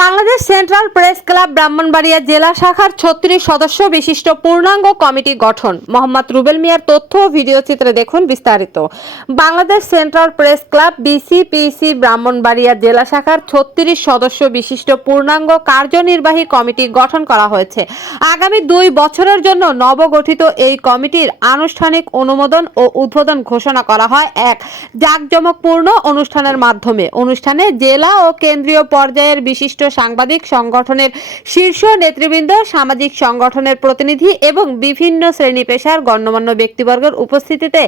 Bangladesh central press club Brahmanbaria জেলা শাখার ৩৬ সদস্য বিশিষ্ট পূর্ণাঙ্গ কমিটি গঠন। মোহাম্মদ রুবেল মিয়ার তথ্য ও ভিডিও চিত্রে দেখুন বিস্তারিত। Bangladesh central press club BCPC Brahmanbaria জেলা শাখার ৩৬ সদস্য বিশিষ্ট পূর্ণাঙ্গ কার্যনির্বাহী কমিটি গঠন করা হয়েছে। আগামী ২ বছরের জন্য নবগঠিত এই কমিটির আনুষ্ঠানিক অনুমোদন ও উদ্বোধন ঘোষণা করা হয় এক জাঁকজমকপূর্ণ অনুষ্ঠানের মাধ্যমে। অনুষ্ঠানে জেলা ও কেন্দ্রীয় পর্যায়ের বিশিষ্ট সাংবাদিক সংগঠনের শীর্ষ নেতৃবৃন্দ, সামাজিক সংগঠনের প্রতিনিধি এবং বিভিন্ন শ্রেণী পেশার গণ্যমান্য ব্যক্তিবর্গের উপস্থিতিতে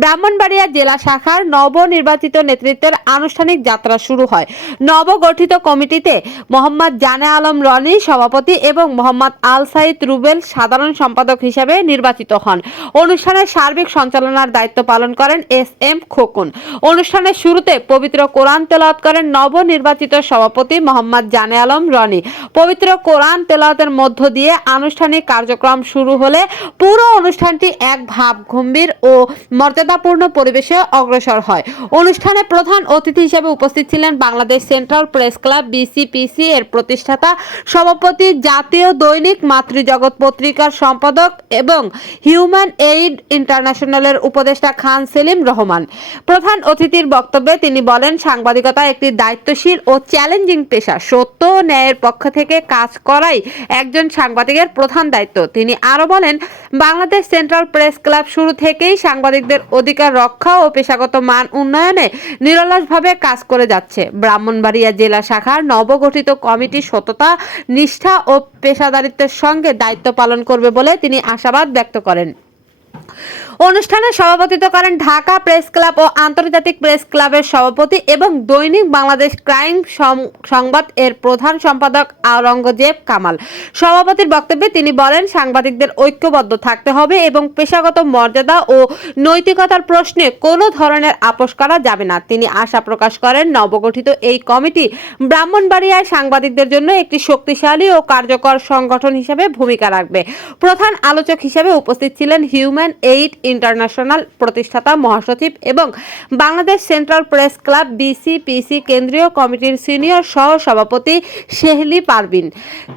ব্রাহ্মণবাড়িয়া জেলা শাখার নবনির্বাচিত নেতৃত্বের আনুষ্ঠানিক যাত্রা শুরু হয়। নবগঠিত কমিটিতে মোহাম্মদ জানে আলম রনি সভাপতি এবং মোহাম্মদ আল সাইদ রুবেল সাধারণ সম্পাদক হিসেবে নির্বাচিত হন। অনুষ্ঠানের সার্বিক সঞ্চালনার দায়িত্ব পালন করেন এস.এম. খোকন। অনুষ্ঠানের শুরুতে পবিত্র কোরআন তেলাওয়াত করেন নবনির্বাচিত সভাপতি মোহাম্মদ জানে আলম রনি। পবিত্র কোরআন তেলাওয়াতের মধ্য দিয়ে আনুষ্ঠানিক কার্যক্রম শুরু হলে পুরো অনুষ্ঠানটি এক ভাবগম্ভীর ও মর্যাদাপূর্ণ পরিবেশে অগ্রসর হয়। অনুষ্ঠানে প্রধান অতিথি হিসেবে উপস্থিত ছিলেন বাংলাদেশ সেন্ট্রাল প্রেস ক্লাব বিসিপিসি এর প্রতিষ্ঠাতা সভাপতি, জাতীয় দৈনিক মাতৃজগৎ পত্রিকার সম্পাদক এবং হিউম্যান এইড ইন্টারন্যাশনালের উপদেষ্টা খান সেলিম রহমান। প্রধান অতিথির বক্তব্যে তিনি বলেন, সাংবাদিকতা একটি দায়িত্বশীল ও চ্যালেঞ্জিং পেশা। সত্য ও ন্যায়ের পক্ষ থেকে কাজ করাই একজন সাংবাদিকের প্রধান দায়িত্ব। তিনি আরো বলেন, বাংলাদেশ সেন্ট্রাল প্রেস ক্লাব শুরু থেকেই সাংবাদিকদের অধিকার রক্ষা ও পেশাগত মান উন্নয়নে নিরলসভাবে কাজ করে যাচ্ছে। ব্রাহ্মণবাড়িয়া জেলা শাখার নবগঠিত কমিটি সততা, নিষ্ঠা ও পেশাদারিত্বের সঙ্গে দায়িত্ব পালন করবে বলে তিনি আশাবাদ ব্যক্ত করেন। অনুষ্ঠানে সভাপতিত্ব করেন ঢাকা প্রেস ক্লাব ও আন্তর্জাতিক প্রেস ক্লাবের সভাপতি এবং দৈনিক বাংলাদেশ ক্রাইম সংবাদ এর প্রধান সম্পাদক আওরঙ্গজেব কামাল। সভাপতির বক্তব্যে তিনি বলেন, সাংবাদিকদের ঐক্যবদ্ধ থাকতে হবে এবং পেশাগত মর্যাদা ও নৈতিকতার প্রশ্নে কোনো ধরনের আপোষ করা যাবে না। তিনি আশা প্রকাশ করেন, নবগঠিত এই কমিটি ব্রাহ্মণবাড়িয়ায় সাংবাদিকদের জন্য একটি শক্তিশালী ও কার্যকর সংগঠন হিসেবে ভূমিকা রাখবে। প্রধান আলোচক হিসেবে উপস্থিত ছিলেন হিউম্যান এইড ইন্টারন্যাশনাল প্রতিষ্ঠাতা মহাসচিব এবং বাংলাদেশ সেন্ট্রাল প্রেস ক্লাব বিসিপিসি কেন্দ্রীয় কমিটির সিনিয়র সহ সভাপতি শেহলি পারভিন।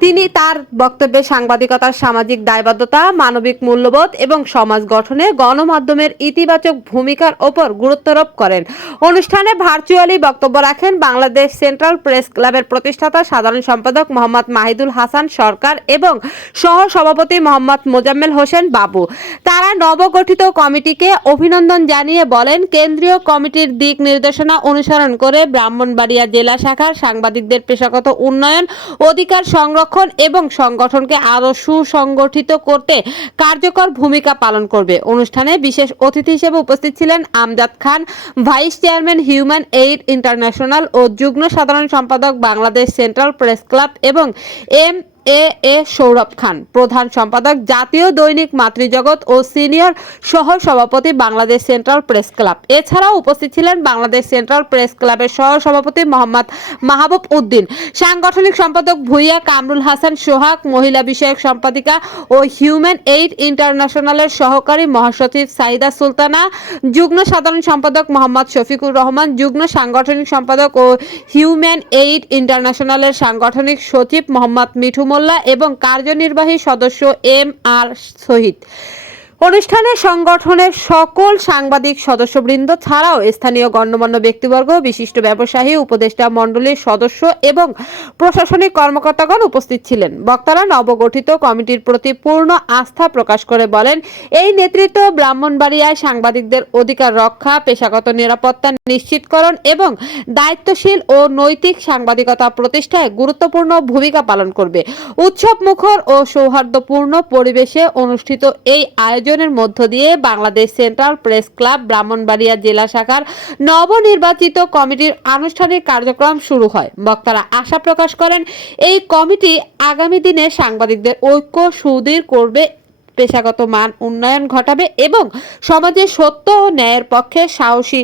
তিনি তার বক্তব্যে সাংবাদিকতার সামাজিক দায়বদ্ধতা, মানবিক মূল্যবোধ এবং সমাজ গঠনে গণমাধ্যমের ইতিবাচক ভূমিকার ওপর গুরুত্বারোপ করেন। অনুষ্ঠানে ভার্চুয়ালি বক্তব্য রাখেন বাংলাদেশ সেন্ট্রাল প্রেস ক্লাবের প্রতিষ্ঠাতা সাধারণ সম্পাদক মোহাম্মদ মাহিদুল হাসান সরকার এবং সহ সভাপতি মোহাম্মদ মোজাম্মেল হোসেন বাবু। তারা নবগঠিত কমিটিকে অভিনন্দন জানিয়ে বলেন, কেন্দ্রীয় কমিটির দিক নির্দেশনা অনুসরণ করে ব্রাহ্মণবাড়িয়া জেলা শাখার সাংবাদিকদের পেশাগত উন্নয়ন, অধিকার সংরক্ষণ এবং সংগঠনকে আরও সুসংগঠিত করতে কার্যকর ভূমিকা পালন করবে। অনুষ্ঠানে বিশেষ অতিথি হিসেবে উপস্থিত ছিলেন Amjad Khan, vice chairman human aid international ও যুগ্ম সাধারণ সম্পাদক বাংলাদেশ সেন্ট্রাল প্রেস ক্লাব এবং এম.এ. সৌরভ খান, প্রধান সম্পাদক জাতীয় দৈনিক মাতৃজগৎ ও সিনিয়র সহ সভাপতি বাংলাদেশ সেন্ট্রাল প্রেস ক্লাব। এছাড়াও উপস্থিত ছিলেন বাংলাদেশ সেন্ট্রাল প্রেস ক্লাবের সহ সভাপতি মোহাম্মদ মাহবুব উদ্দিন, সাংগঠনিক সম্পাদক ভুইয়া কামরুল হাসান সোহাগ, মহিলা বিষয়ক সম্পাদিকা ও হিউম্যান এইড ইন্টারন্যাশনালের সহকারী মহাসচিব সাইদা সুলতানা, যুগ্ম সাধারণ সম্পাদক মোহাম্মদ শফিকুর রহমান, যুগ্ম সাংগঠনিক সম্পাদক ও হিউম্যান এইড ইন্টারন্যাশনালের সাংগঠনিক সচিব মোহাম্মদ মিঠু মোল্লা এবং কার্যনির্বাহী সদস্য এম.আর. শহীদ। অনুষ্ঠানে সংগঠনের সকল সাংবাদিক সদস্যবৃন্দ ছাড়াও স্থানীয় গণ্যমান্য ব্যক্তিবর্গ, বিশিষ্ট ব্যবসায়ী, উপদেষ্টা মণ্ডলীর সদস্য এবং প্রশাসনিক কর্মকর্তাগণ উপস্থিত ছিলেন। বক্তারা নবগঠিত কমিটির প্রতি পূর্ণ আস্থা প্রকাশ করে বলেন, এই নেতৃত্ব ব্রাহ্মণবাড়িয়ায় সাংবাদিকদের অধিকার রক্ষা, পেশাগত নিরাপত্তা নিশ্চিতকরণ এবং দায়িত্বশীল ও নৈতিক সাংবাদিকতা প্রতিষ্ঠায় গুরুত্বপূর্ণ ভূমিকা পালন করবে। উৎসব মুখর ও সৌহার্দ্যপূর্ণ পরিবেশে অনুষ্ঠিত এই আয়োজনের মধ্য দিয়ে Bangladesh central press club Brahmanbaria জেলা শাখার নবনির্বাচিত কমিটির আনুষ্ঠানিক কার্যক্রম শুরু হয়। বক্তারা আশা প্রকাশ করেন, এই কমিটি আগামী দিনে সাংবাদিকদের ঐক্য সুদৃঢ় করবে, পেশাগত মান উন্নয়ন ঘটাবে এবং সমাজে সত্য ও ন্যায়ের পক্ষে সাহসী